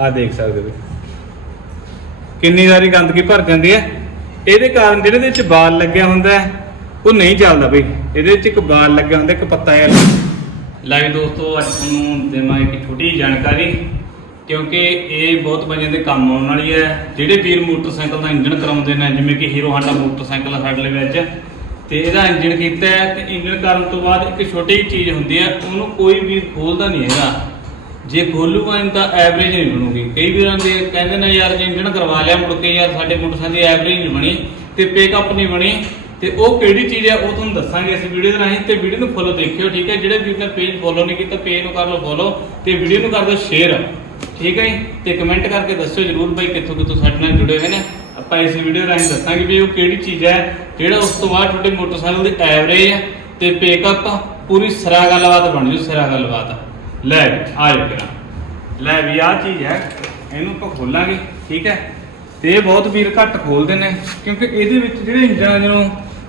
ਆ ਦੇਖ ਸਕਦੇ ਹੋ। ਕਿੰਨੀ ਸਾਰੀ ਗੰਦਗੀ ਭਰ ਜਾਂਦੀ ਹੈ। ਇਹਦੇ ਕਾਰਨ ਜਿਹੜੇ ਦੇ ਵਿੱਚ ਬਾਲ ਲੱਗਿਆ ਹੁੰਦਾ ਹੈ, ਉਹ ਨਹੀਂ ਚੱਲਦਾ ਬਈ। ਇਹਦੇ ਵਿੱਚ ਇੱਕ ਬਾਲ ਲੱਗਿਆ ਹੁੰਦਾ, ਇੱਕ ਪੱਤਾ ਹੈ ਲਾਈਵ ਦੋਸਤੋ, ਅੱਜ ਤੁਹਾਨੂੰ ਦੇਵਾਂਗੇ ਇੱਕ ਛੋਟੀ ਜਿਹੀ ਜਾਣਕਾਰੀ, ਕਿਉਂਕਿ ਇਹ ਬਹੁਤ ਬੰਦਿਆਂ ਦੇ ਕੰਮ ਆਉਣ ਵਾਲੀ ਹੈ। ਜਿਹੜੇ ਵੀਰ ਮੋਟਰਸਾਈਕਲ ਦਾ ਇੰਜਣ ਕਰਾਉਂਦੇ ਨੇ, ਜਿਵੇਂ ਕਿ ਹੀਰੋ ਹਾਂਡਾ ਮੋਟਰਸਾਈਕਲ ਆ ਸਾਡੇ ਵਿੱਚ, ਤੇ ਇਹਦਾ ਇੰਜਣ ਕੀਤਾ ਹੈ, ਤੇ ਇੰਜਣ ਕਰਨ ਤੋਂ ਬਾਅਦ ਇੱਕ ਛੋਟੀ ਜਿਹੀ ਚੀਜ਼ ਹੁੰਦੀ ਹੈ, ਉਹਨੂੰ ਕੋਈ ਵੀ ਖੋਲਦਾ ਨਹੀਂ ਹੈਗਾ। ਜੇ ਖੋਲੂਗਾ ਇਹਨੂੰ ਤਾਂ ਐਵਰੇਜ ਨਹੀਂ ਬਣੂਗੀ। ਕਈ ਵੀਰਾਂ ਦੇ ਕਹਿੰਦੇ ਨੇ ਯਾਰ ਜੇ ਇੰਜਨ ਕਰਵਾ ਲਿਆ, ਮੁੜ ਕੇ ਯਾਰ ਸਾਡੇ ਮੋਟਰਸਾਈਕਲ ਦੀ ਐਵਰੇਜ ਨਹੀਂ ਬਣੀ ਤੇ ਪੇਕਅਪ ਨਹੀਂ ਬਣੀ ਤੇ ਉਹ ਕਿਹੜੀ ਚੀਜ਼ ਹੈ ਉਹ ਤੁਹਾਨੂੰ ਦੱਸਾਂਗੇ ਇਸ ਵੀਡੀਓ ਦੇ ਰਾਹੀਂ ਤੇ ਵੀਡੀਓ ਨੂੰ ਫੋਲੋ ਦੇਖਿਓ, ਠੀਕ ਹੈ? ਜਿਹੜੇ ਵੀਰ ਨੇ ਪੇਜ ਫੋਲੋ ਨਹੀਂ ਕੀਤਾ ਪੇਜ ਨੂੰ ਕਰ ਲਓ ਫੋਲੋ ਤੇ ਵੀਡੀਓ ਨੂੰ ਕਰ ਦਿਓ ਸ਼ੇਅਰ ਠੀਕ ਹੈ ਜੀ? ਤੇ ਕਮੈਂਟ ਕਰਕੇ ਦੱਸਿਓ ਜਰੂਰ ਬਈ ਕਿੱਥੋਂ ਕਿੱਥੋਂ ਸਾਡੇ ਨਾਲ ਜੁੜੇ ਹੋਏ ਨੇ। ਆਪਾਂ ਇਸ ਵੀਡੀਓ ਰਾਹੀਂ ਦੱਸਾਂਗੇ ਵੀ ਉਹ ਕਿਹੜੀ ਚੀਜ਼ ਹੈ, ਜਿਹੜਾ ਉਸ ਤੋਂ ਬਾਅਦ ਤੁਹਾਡੇ ਮੋਟਰਸਾਈਕਲ ਦੀ ਐਵਰੇਜ ਤੇ ਪੇਕਅਪ ਪੂਰੀ ਸਰਾ ਗੱਲਬਾਤ ਬਣ ਜੂ, ਸਿਰਾ ਗੱਲਬਾਤ। ਲੈ ਵੀ, ਆ ਜਾ ਕਰਾਂ ਲੈ ਵੀ ਆ ਚੀਜ਼ ਹੈ, ਇਹਨੂੰ ਆਪਾਂ ਖੋਲਾਂਗੇ, ਠੀਕ ਹੈ? ਤੇ ਇਹ ਬਹੁਤ ਵੀਰ ਘੱਟ ਖੋਲਦੇ ਨੇ, ਕਿਉਂਕਿ ਇਹਦੇ ਵਿੱਚ ਜਿਹੜੇ ਇੰਜਨ ਜਦੋਂ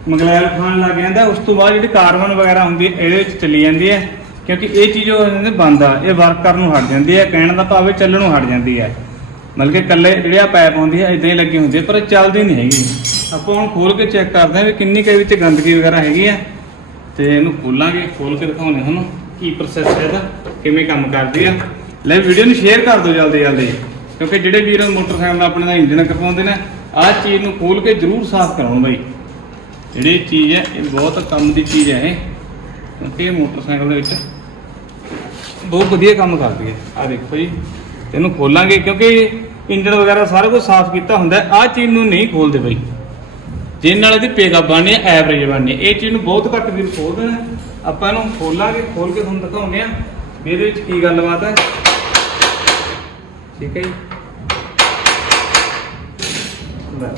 ਮਗਲੈਲ ਖਾਣ ਲੱਗ ਜਾਂਦਾ, ਉਸ ਤੋਂ ਬਾਅਦ ਜਿਹੜੀ ਕਾਰਬਨ ਵਗੈਰਾ ਹੁੰਦੀ ਹੈ, ਇਹਦੇ ਵਿੱਚ ਚਲੀ ਜਾਂਦੀ ਹੈ, ਕਿਉਂਕਿ ਇਹ ਚੀਜ਼ ਹੋ ਜਾਂਦੀ ਬੰਦ ਆ, ਇਹ ਵਰਕ ਕਰਨ ਨੂੰ ਹਟ ਜਾਂਦੀ ਹੈ, ਕਹਿਣ ਦਾ ਭਾਵੇਂ ਚੱਲਣ ਨੂੰ ਹਟ ਜਾਂਦੀ ਹੈ। ਮਤਲਬ ਕਿ ਕੱਲੇ ਜਿਹੜੇ ਆ ਪਾਈਪ ਹੁੰਦੀ ਹੈ ਇਦਾਂ ਹੀ ਲੱਗੀ ਹੁੰਦੀ ਹੈ, ਪਰ ਇਹ ਚੱਲਦੀ ਨਹੀਂ ਹੈਗੀ। ਆਪਾਂ ਹੁਣ ਖੋਲ ਕੇ ਚੈੱਕ ਕਰਦੇ ਹਾਂ ਵੀ ਕਿੰਨੀ ਕੁ ਵਿੱਚ ਗੰਦਗੀ ਵਗੈਰਾ ਹੈਗੀ ਹੈ। ਤੇ ਇਹਨੂੰ ਖੋਲਾਂਗੇ, ਖੋਲ ਕੇ ਦਿਖਾਉਣੇ ਤੁਹਾਨੂੰ, ਕੀ ਪ੍ਰੋਸੈਸ ਹੈ ਇਹਦਾ। ਕਿਵੇਂ ਕੰਮ ਕਰਦੀ ਆ? ਲੈ ਵੀਡੀਓ ਨੂੰ ਸ਼ੇਅਰ ਕਰ ਦਿਓ ਜਲਦੀ ਜਲਦੀ, ਕਿਉਂਕਿ ਜਿਹੜੇ ਵੀਰ ਮੋਟਰਸਾਈਕਲ ਆਪਣੇ ਦਾ ਇੰਜਨ ਕਰਵਾਉਂਦੇ ਨੇ, ਆਹ ਚੀਜ਼ ਨੂੰ ਖੋਲ ਕੇ ਜ਼ਰੂਰ ਸਾਫ਼ ਕਰਾਉਣ ਬਾਈ। ਜਿਹੜੀ ਇਹ ਚੀਜ਼ ਹੈ, ਇਹ ਬਹੁਤ ਕੰਮ ਦੀ ਚੀਜ਼ ਹੈ ਇਹ, ਕਿਉਂਕਿ ਇਹ ਮੋਟਰਸਾਈਕਲ ਦੇ ਵਿੱਚ ਬਹੁਤ ਵਧੀਆ ਕੰਮ ਕਰਦੀ ਹੈ। ਆ ਦੇਖੋ ਜੀ, ਇਹਨੂੰ ਖੋਲਾਂਗੇ, ਕਿਉਂਕਿ ਇੰਜਨ ਵਗੈਰਾ ਸਾਰਾ ਕੁਝ ਸਾਫ਼ ਕੀਤਾ ਹੁੰਦਾ ਆਹ ਚੀਜ਼ ਨੂੰ ਨਹੀਂ ਖੋਲਦੇ ਬਾਈ। ਜਿਹਦੇ ਨਾਲ ਇਹਦੀ ਪੇਗਾ ਬਣਨੀ ਐਵਰੇਜ ਬਣਨੀ ਇਹ ਚੀਜ਼ ਨੂੰ ਬਹੁਤ ਘੱਟ ਵੀਰ ਖੋਲਦੇ ਨੇ। ਆਪਾਂ ਇਹਨੂੰ ਖੋਲਾਂਗੇ ਖੋਲ ਕੇ ਤੁਹਾਨੂੰ ਦਿਖਾਉਂਦੇ ਆ ਵੀ ਇਹਦੇ ਵਿੱਚ ਕੀ ਗੱਲਬਾਤ ਹੈ? ਠੀਕ ਹੈ ਜੀ। ਲੈ।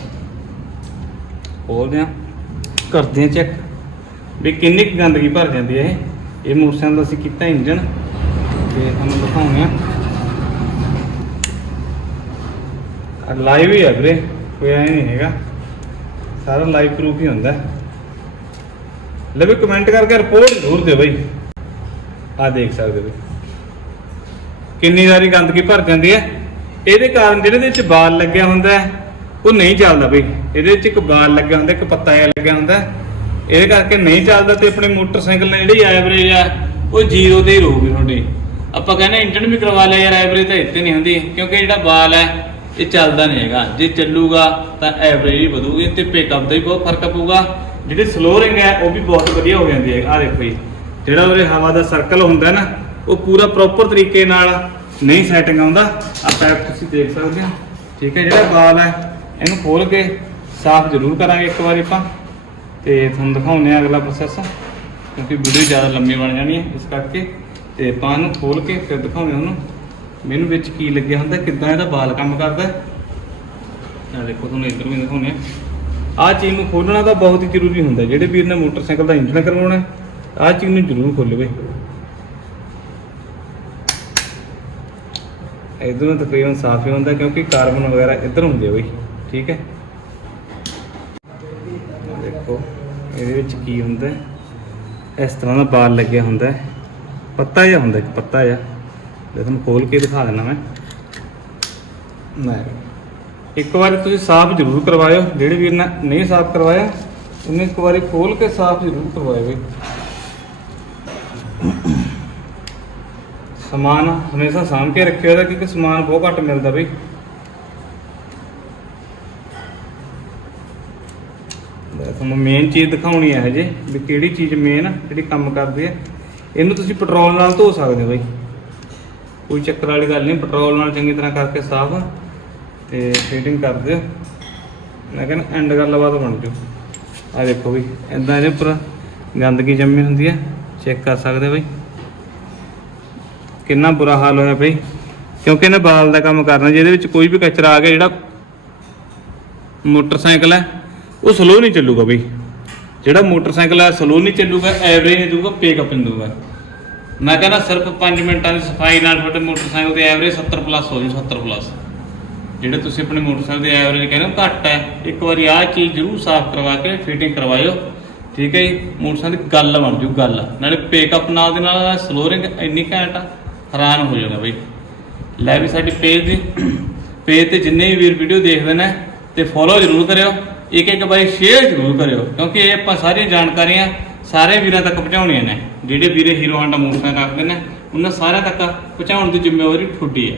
ਖੋਲਦੇ ਆ ਕਰਦੇ ਆ ਚੈੱਕ ਵੀ ਕਿੰਨੀ ਕੁ ਗੰਦਗੀ ਭਰ ਜਾਂਦੀ ਹੈ ਇਹ। ਇਹ ਮੋਟਰਸਾਈਕਲ ਦਾ ਅਸੀਂ ਕੀਤਾ ਇੰਜਨ ਤੇ ਤੁਹਾਨੂੰ ਦਿਖਾਉਂਦੇ ਆ ਲਾਈਵ ਹੀ ਹੈ ਵੀਰੇ। ਕੋਈ ਐ ਨਹੀਂ ਹੈਗਾ। ਸਾਰਾ ਲਾਈਵ ਪ੍ਰੂਫ ਹੀ ਹੁੰਦਾ। ਹੈ। ਲੈ ਵੀ ਕਮੈਂਟ ਕਰਕੇ ਰਿਪੋਰਟ ਜ਼ਰੂਰ ਦਿਓ ਬਈ। ਆ ਦੇਖ ਸਕਦੇ ਹੋ ਕਿੰਨੀ ਸਾਰੀ ਗੰਦਗੀ ਭਰ ਜਾਂਦੀ ਹੈ। ਇਹਦੇ ਕਾਰਨ ਜਿਹੜੇ ਦੇ ਵਿੱਚ ਬਾਲ ਲੱਗਿਆ ਹੁੰਦਾ ਹੈ, ਉਹ ਨਹੀਂ ਚੱਲਦਾ ਬਈ। ਇਹਦੇ ਵਿੱਚ ਇੱਕ ਬਾਲ ਲੱਗਿਆ ਹੁੰਦਾ, ਇੱਕ ਪੱਤਾ ਜਿਹਾ ਲੱਗਿਆ ਹੁੰਦਾ ਇਹਦੇ ਕਰਕੇ ਨਹੀਂ ਚੱਲਦਾ ਤੇ ਆਪਣੇ ਮੋਟਰਸਾਈਕਲ ਨਾਲ ਜਿਹੜੀ ਐਵਰੇਜ ਆ, ਉਹ ਜ਼ੀਰੋ ਤੇ ਹੀ ਰਹੂਗੀ ਤੁਹਾਡੀ। ਆਪਾਂ ਕਹਿੰਦੇ ਇੰਟਰਨ ਵੀ ਕਰਵਾ ਲਿਆ ਯਾਰ ਐਵਰੇਜ ਤਾਂ ਇੱਥੇ ਨਹੀਂ ਹੁੰਦੀ। ਕਿਉਂਕਿ ਜਿਹੜਾ ਬਾਲ ਹੈ, ਇਹ ਚੱਲਦਾ ਨਹੀਂ ਹੈਗਾ। ਜੇ ਚੱਲੂਗਾ, ਤਾਂ ਐਵਰੇਜ ਹੀ ਵਧੂਗੀ ਤੇ ਪਿਕਅਪ ਦਾ ਵੀ ਬਹੁਤ ਫ਼ਰਕ ਪਊਗਾ। ਜਿਹੜੀ ਸਲੋਰਿੰਗ ਹੈ, ਉਹ ਵੀ ਬਹੁਤ ਵਧੀਆ ਹੋ ਜਾਂਦੀ ਹੈ। ਆ ਦੇਖੋ ਜੀ। ਜਿਹੜਾ ਉਹਦੇ ਹਵਾ ਦਾ ਸਰਕਲ ਹੁੰਦਾ ਨਾ, ਉਹ ਪੂਰਾ ਪ੍ਰੋਪਰ ਤਰੀਕੇ ਨਾਲ ਨਹੀਂ ਸੈਟਿੰਗ ਆਉਂਦਾ। ਆ ਪੈਪ ਤੁਸੀਂ ਦੇਖ ਸਕਦੇ ਹੋ। ਠੀਕ ਹੈ, ਜਿਹੜਾ ਬਾਲ ਹੈ, ਇਹਨੂੰ ਖੋਲ ਕੇ ਸਾਫ਼ ਜ਼ਰੂਰ ਕਰਾਂਗੇ ਇੱਕ ਵਾਰੀ ਆਪਾਂ। ਤੇ ਤੁਹਾਨੂੰ ਦਿਖਾਉਂਦੇ ਆ ਅਗਲਾ ਪ੍ਰੋਸੈਸ ਕਿਉਂਕਿ ਵੀਡੀਓ ਜ਼ਿਆਦਾ ਲੰਮੀ ਬਣ ਜਾਣੀ ਹੈ ਇਸ ਕਰਕੇ। ਤੇ ਆਪਾਂ ਇਹਨੂੰ ਖੋਲ ਕੇ ਫਿਰ ਦਿਖਾਉਂਦੇ ਉਹਨੂੰ। ਮੈਨੂੰ ਵਿੱਚ ਕੀ ਲੱਗਿਆ ਹੁੰਦਾ, ਕਿੱਦਾਂ ਇਹਦਾ ਬਾਲ ਕੰਮ ਕਰਦਾ ਆ ਦੇਖੋ, ਤੁਹਾਨੂੰ ਇੱਧਰ ਵੀ ਦਿਖਾਉਂਦੇ ਆ ਆਹ ਚੀਜ਼ ਨੂੰ ਖੋਲਣਾ ਤਾਂ ਬਹੁਤ ਹੀ ਜ਼ਰੂਰੀ ਹੁੰਦਾ। ਜਿਹੜੇ ਵੀਰ ਨੇ ਮੋਟਰਸਾਈਕਲ ਦਾ ਇੰਜਨ ਕਰਵਾਉਣਾ ਆਹ ਚੀਜ਼ ਨੂੰ ਜ਼ਰੂਰ ਖੋਲਵੇ ਇਧਰੋਂ ਤਕਰੀਬਨ ਸਾਫ਼ ਹੀ ਹੁੰਦਾ ਕਿਉਂਕਿ ਕਾਰਬਨ ਵਗੈਰਾ ਇੱਧਰ ਹੁੰਦੇ ਆ ਬਈ, ਠੀਕ ਹੈ? ਦੇਖੋ, ਇਹਦੇ ਵਿੱਚ ਕੀ ਹੁੰਦਾ ਇਸ ਤਰ੍ਹਾਂ ਦਾ ਬਾਲ ਲੱਗਿਆ ਹੁੰਦਾ ਹੈ। ਪੱਤਾ ਜਿਹਾ ਹੁੰਦਾ ਇੱਕ ਪੱਤਾ ਜਿਹਾ। ਜੇ ਤੁਹਾਨੂੰ ਖੋਲ ਕੇ ਦਿਖਾ ਦਿੰਦਾ ਮੈਂ। ਮੈਂ ਇੱਕ ਵਾਰੀ ਤੁਸੀਂ ਸਾਫ਼ ਜ਼ਰੂਰ ਕਰਵਾਇਓ। ਜਿਹੜੇ ਵੀਰ ਨੇ ਨਹੀਂ ਸਾਫ਼ ਕਰਵਾਇਆ, ਉਹਨੇ ਇੱਕ ਵਾਰੀ ਖੋਲ ਕੇ ਸਾਫ਼ ਜ਼ਰੂਰ ਕਰਵਾਇਓ ਬਈ। ਸਮਾਨ ਹਮੇਸ਼ਾ ਸਾਂਭ ਕੇ ਰੱਖਿਓ, ਇਹਦਾ ਕਿਉਂਕਿ ਸਮਾਨ ਬਹੁਤ ਘੱਟ ਮਿਲਦਾ ਬਈ। ਤੁਹਾਨੂੰ ਮੇਨ ਚੀਜ਼ ਦਿਖਾਉਣੀ ਹੈ ਹਜੇ, ਵੀ ਕਿਹੜੀ ਚੀਜ਼ ਮੇਨ ਜਿਹੜੀ ਕੰਮ ਕਰਦੀ ਹੈ ਇਹਨੂੰ ਤੁਸੀਂ ਪੈਟਰੋਲ ਨਾਲ ਧੋ ਸਕਦੇ ਹੋ ਬਈ। ਕੋਈ ਚੱਕਰ ਵਾਲੀ ਗੱਲ ਨਹੀਂ ਪੈਟਰੋਲ ਨਾਲ ਚੰਗੀ ਤਰ੍ਹਾਂ ਕਰਕੇ ਸਾਫ਼ ਤੇ ਫਿਟਿੰਗ ਕਰ ਦਿਓ ਮੈਂ ਕਹਿੰਦਾ ਐਂਡ ਗੱਲਬਾਤ ਬਣ ਜੂ ਆ ਦੇਖੋ ਵੀ ਇਦਾਂ ਇਹਦੇ ਉੱਪਰ ਗੰਦਗੀ ਜੰਮੀ ਹੁੰਦੀ ਹੈ ਚੈੱਕ ਕਰ ਸਕਦੇ ਹੋ ਬਈ। ਕਿੰਨਾ ਬੁਰਾ ਹਾਲ ਹੋਇਆ ਬਈ। ਕਿਉਂਕਿ ਇਹਨੇ ਬਾਲ ਦਾ ਕੰਮ ਕਰਨਾ ਜਿਹਦੇ ਵਿੱਚ ਕੋਈ ਵੀ ਕਚਰਾ ਆ ਗਿਆ ਜਿਹੜਾ ਮੋਟਰਸਾਈਕਲ ਹੈ, ਉਹ ਸਲੋ ਨਹੀਂ ਚੱਲੂਗਾ ਬਈ। ਜਿਹੜਾ ਮੋਟਰਸਾਈਕਲ ਹੈ ਸਲੋ ਨਹੀਂ ਚੱਲੂਗਾ ਐਵਰੇਜ ਨਹੀਂ ਦੂਗਾ ਪੇਕਅਪ ਨਹੀਂ ਦੂਗਾ ਮੈਂ ਕਹਿੰਦਾ ਸਿਰਫ 5 ਮਿੰਟਾਂ ਦੀ ਸਫ਼ਾਈ ਨਾਲ ਤੁਹਾਡੇ ਮੋਟਰਸਾਈਕਲ ਦੀ ਐਵਰੇਜ 70 ਪਲੱਸ ਹੋ ਜੂ 70 ਪਲੱਸ ਜਿਹੜੇ ਤੁਸੀਂ ਆਪਣੇ ਮੋਟਰਸਾਈਕਲ ਦੀ ਐਵਰੇਜ ਕਹਿੰਦੇ ਹੋ, ਘੱਟ ਹੈ। ਇੱਕ ਵਾਰੀ ਆਹ ਚੀਜ਼ ਜ਼ਰੂਰ ਸਾਫ਼ ਕਰਵਾ ਕੇ ਫਿਟਿੰਗ ਕਰਵਾਇਓ। ਠੀਕ ਹੈ ਜੀ? ਮੋਟਰਸਾਈਕਲ ਦੀ ਗੱਲ ਬਣ ਜੂ ਗੱਲ। ਨਾਲੇ ਪੇਕਅਪ ਨਾਲ ਦੇ ਨਾਲ ਸਲੋਰਿੰਗ ਇੰਨੀ ਘੈਂਟ ਆ, ਹੈਰਾਨ ਹੋ ਜਾਣਾ ਬਈ। ਲੈ ਵੀ ਸਾਡੀ ਪੇਜ ਦੀ ਪੇਜ ਤੇ ਜਿੰਨੇ ਵੀ ਵੀਰ ਵੀਡੀਓ ਦੇਖਦੇ ਨੇ ਤੇ ਫੋਲੋ ਜ਼ਰੂਰ ਕਰਿਓ ਇੱਕ ਇੱਕ ਵਾਰੀ ਸ਼ੇਅਰ ਜ਼ਰੂਰ ਕਰਿਓ, ਕਿਉਂਕਿ ਇਹ ਆਪਾਂ ਸਾਰੀਆਂ ਜਾਣਕਾਰੀਆਂ ਸਾਰੇ ਵੀਰਾਂ ਤੱਕ ਪਹੁੰਚਾਉਣੀਆਂ ਨੇ। ਜਿਹੜੇ ਵੀਰੇ ਹੀਰੋ ਹਾਂਡਾ ਮੋਟਰਸਾਈਕਲ ਰੱਖਦੇ ਨੇ, ਉਹਨਾਂ ਸਾਰਿਆਂ ਤੱਕ ਪਹੁੰਚਾਉਣ ਦੀ ਜ਼ਿੰਮੇਵਾਰੀ ਤੁਹਾਡੀ ਹੈ।